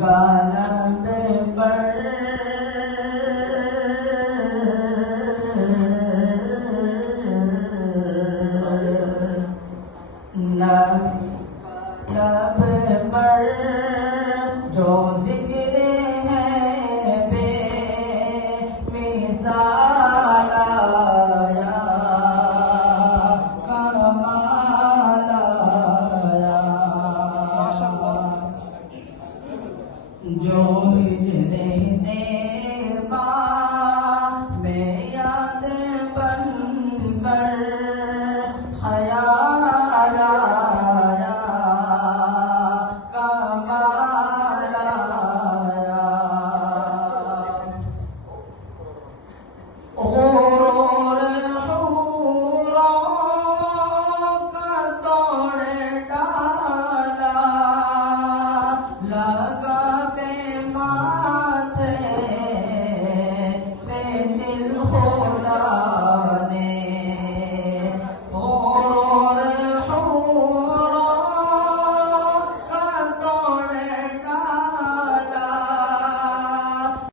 غالب پر لب پر جو ذکر ہے بے مثال آیا، کمال آیا، جو ہجرے طیبہ میں یاد بن کر خیال آیا، کمال آیا، غرور حوروں کا توڑ ڈالا،